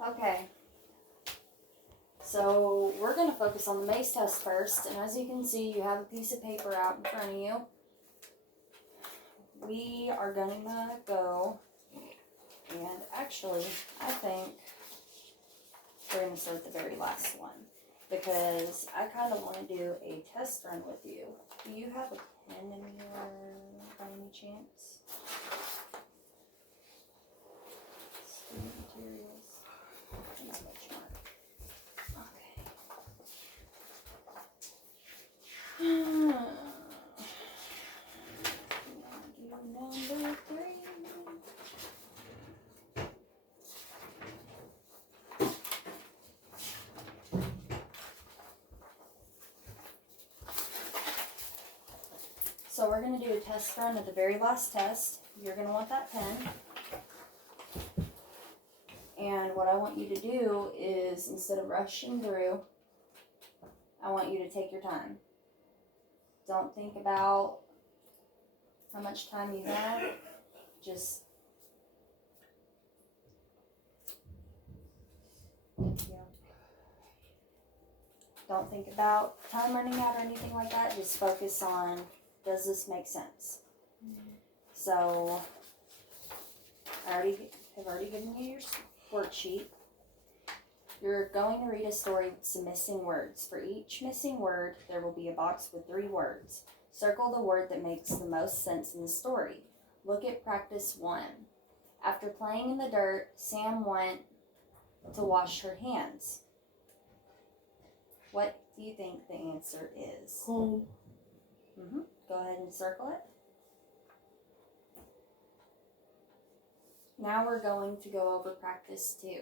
Okay. So we're going to focus on the maze test first, and as you can see, you have a piece of paper out in front of you. We are going to go, and actually, I think we're going to start the very last one, because I kind of want to do a test run with you. Do you have a pen in your, by any chance? Student materials. Not much more. Number 3. So we're going to do a test run of the very last test. You're going to want that pen. And what I want you to do is, instead of rushing through, I want you to take your time. Don't think about how much time you have. Just don't think about time running out or anything like that. Just focus on, does this make sense? So I have already given you your worksheet. You're going to read a story with some missing words. For each missing word, there will be a box with 3 words. Circle the word that makes the most sense in the story. Look at practice 1. After playing in the dirt, Sam went to wash her hands. What do you think the answer is? Home. Go ahead and circle it. Now we're going to go over practice 2.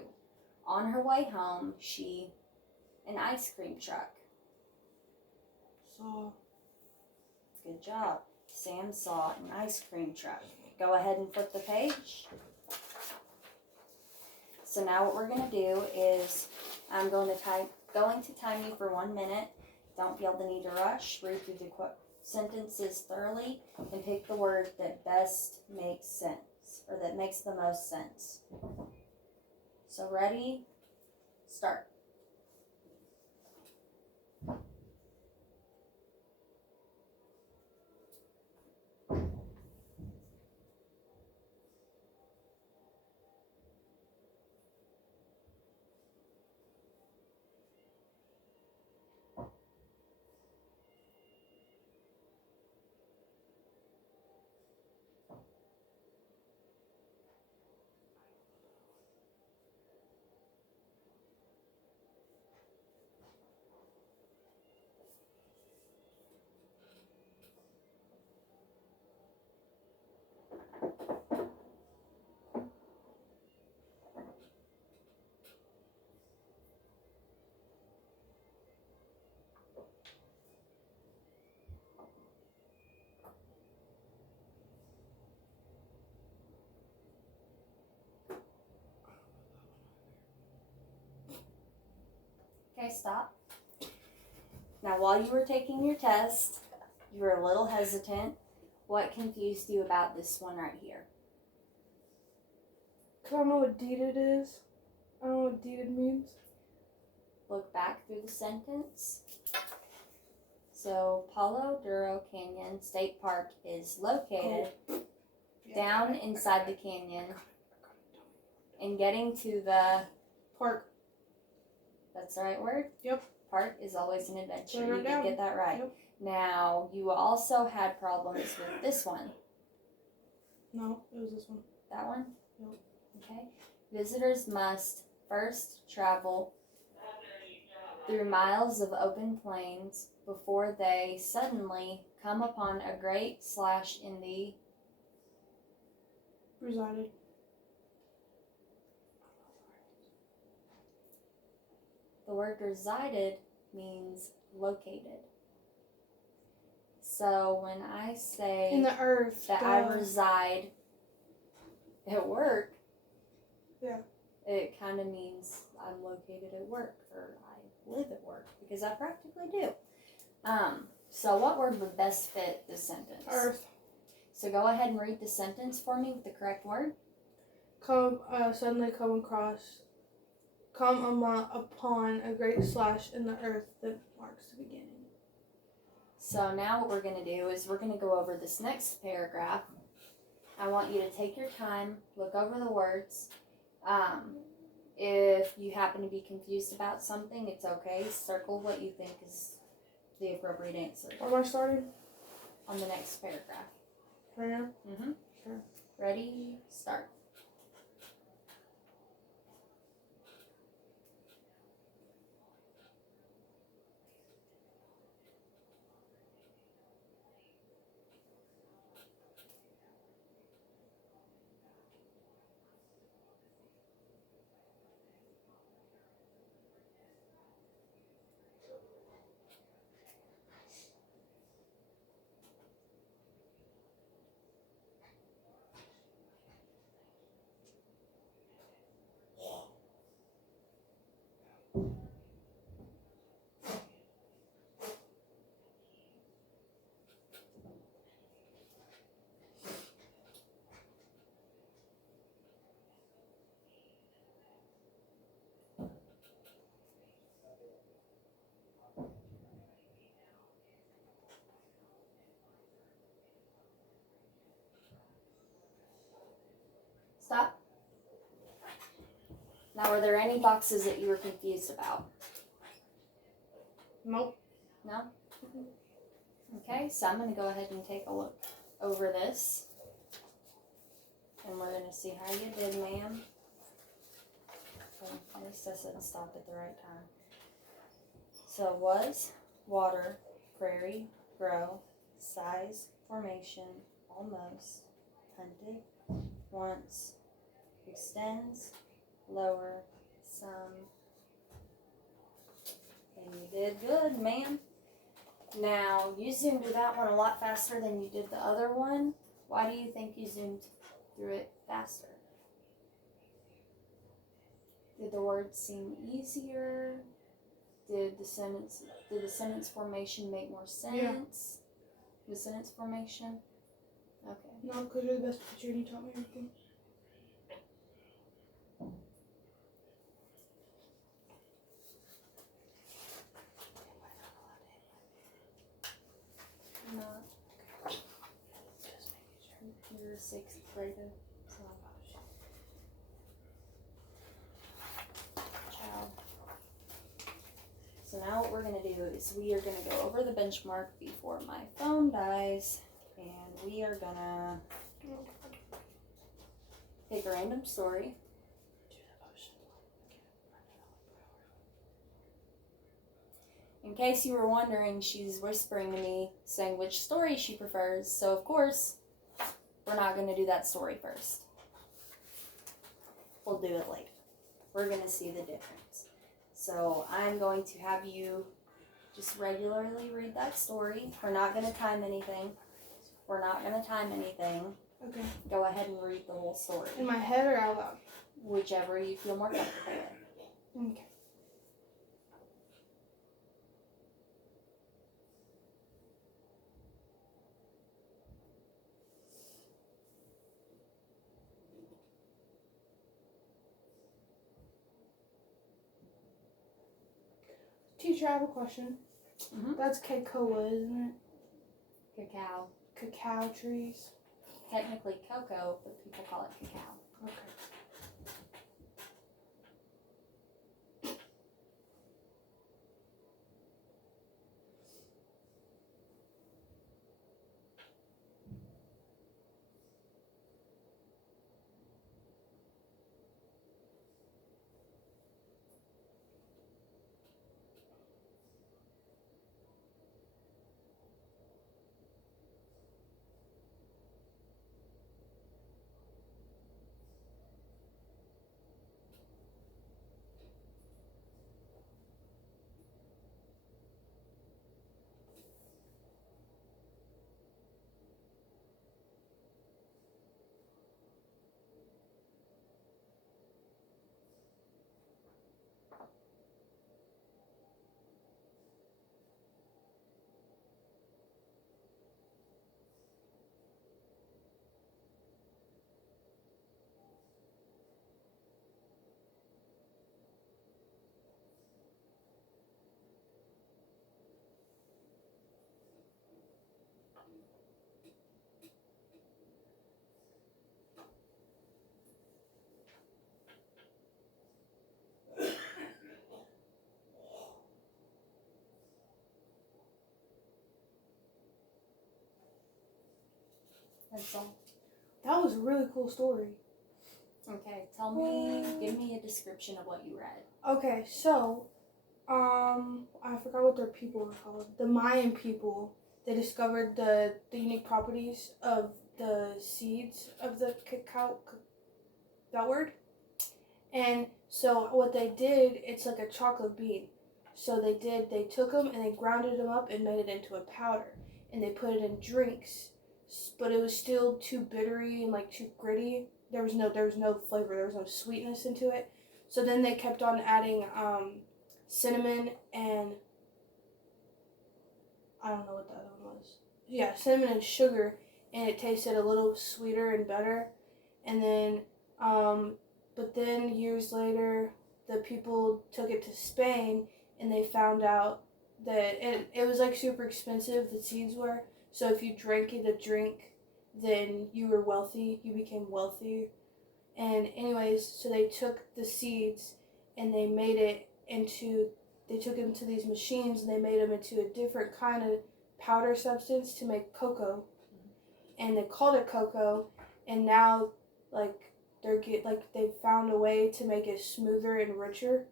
On her way home, an ice cream truck. Saw. Good job. Sam saw an ice cream truck. Go ahead and flip the page. So now what we're going to do is I'm going to time you for 1 minute. Don't feel the need to rush. Read through the sentences thoroughly and pick the word that best makes sense, or that makes the most sense. So ready? Start. Okay, stop. Now, while you were taking your test, you were a little hesitant. What confused you about this one right here? I don't know what deeded is. I don't know what deeded means. Look back through the sentence. So, Palo Duro Canyon State Park is located down inside the canyon, and getting to the Park. That's the right word? Yep. Park is always an adventure. Turn You it did down. get that right. Yep. Now, you also had problems with this one. No, it was this one. That one? Yep. Okay. Visitors must first travel through miles of open plains before they suddenly come upon a great slash in the... Resided. The word resided means located. So when I say In the earth. that I reside at work, yeah, it kind of means I'm located at work, or I live at work, because I practically do. So what word would best fit this sentence? Earth. So go ahead and read the sentence for me with the correct word. Suddenly come across upon a great slash in the earth that marks the beginning. So now what we're going to do is we're going to go over this next paragraph. I want you to take your time, look over the words. If you happen to be confused about something, it's okay. Circle what you think is the appropriate answer. Where am I starting? On the next paragraph. Right now? Mm-hmm. Sure. Ready? Start. Stop. Now, were there any boxes that you were confused about? Nope. No? Okay, so I'm going to go ahead and take a look over this. And we're going to see how you did, ma'am. At least I said stop at the right time. So, was, water, prairie, grow, size, formation, almost, hunted, once, extends, lower, some. And you did good, ma'am. Now, you zoomed through that one a lot faster than you did the other one. Why do you think you zoomed through it faster? Did the words seem easier? Did the sentence formation make more sense? Yeah. The sentence formation? Okay. No, because you're the best teacher and you taught me everything. Not. You're a sixth grader. So. Child. So now what we're going to do is we are going to go over the benchmark before my phone dies. And we are going to pick a random story. In case you were wondering, she's whispering to me, saying which story she prefers. So, of course, we're not going to do that story first. We'll do it later. We're going to see the difference. So, I'm going to have you just regularly read that story. We're not going to time anything. Okay. Go ahead and read the whole story. In my head or out loud? Whichever you feel more comfortable with. Okay. Teacher, I have a question. Mm-hmm. That's cocoa, isn't it? Cacao. Cacao trees. Technically cocoa, but people call it cacao. Okay. That's all. That was a really cool story. Okay, give me a description of what you read. Okay, so, I forgot what their people were called. The Mayan people, they discovered the unique properties of the seeds of the cacao, that word? And so what they did, it's like a chocolate bean. So they took them and they grounded them up and made it into a powder. And they put it in drinks, but it was still too bittery and like too gritty. There was no flavor, there was no sweetness into it. So then they kept on adding cinnamon and I don't know what the other one was. Yeah, cinnamon and sugar, and it tasted a little sweeter and better. And then, but then years later, the people took it to Spain, and they found out that it was like super expensive. The seeds were, so if you drank the drink, then you were wealthy. You became wealthy. And anyways, so they took the seeds and they made it into, they took them to these machines and they made them into a different kind of powder substance to make cocoa. And they called it cocoa, and now like they've found a way to make it smoother and richer,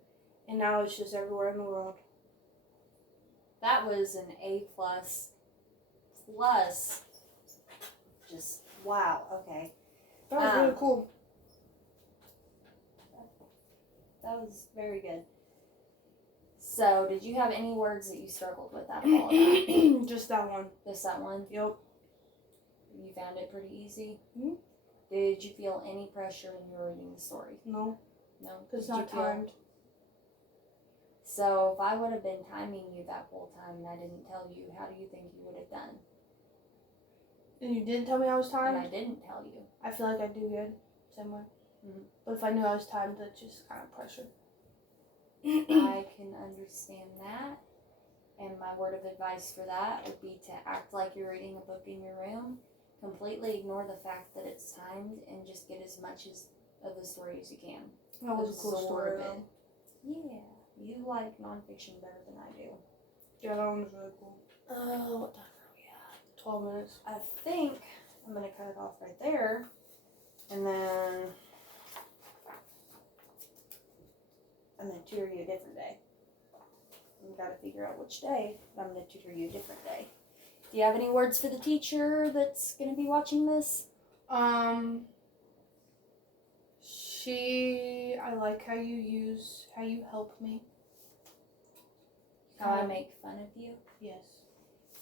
and now it's just everywhere in the world. That was an A plus. Just wow. Okay. That was really cool. That was very good. So, did you have any words that you struggled with out of all of that? Just that one. Just that one? Yep. You found it pretty easy? Mm-hmm. Did you feel any pressure when you were reading the story? No. No? Because it's not timed. So, if I would have been timing you that whole time and I didn't tell you, how do you think you would have done? And you didn't tell me I was timed? And I didn't tell you. I feel like I do good. Same way. Mm-hmm. But if I knew I was timed, that's just kind of pressure. I can understand that. And my word of advice for that would be to act like you're reading a book in your room. Completely ignore the fact that it's timed and just get as much of the story as you can. That was a cool story, though. Yeah. You like nonfiction better than I do. Yeah, that one was really cool. What time are we at? 12 minutes. I think I'm going to cut it off right there. And then I'm going to tutor you a different day. We've got to figure out which day, but I'm going to tutor you a different day. Do you have any words for the teacher that's going to be watching this? I like how you help me. How I make fun of you? Yes.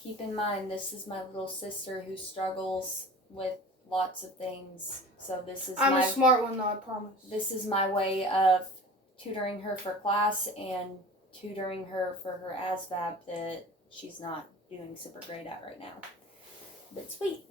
Keep in mind, this is my little sister who struggles with lots of things. So I'm a smart one, though, I promise. This is my way of tutoring her for class and tutoring her for her ASVAB that she's not doing super great at right now. But sweet.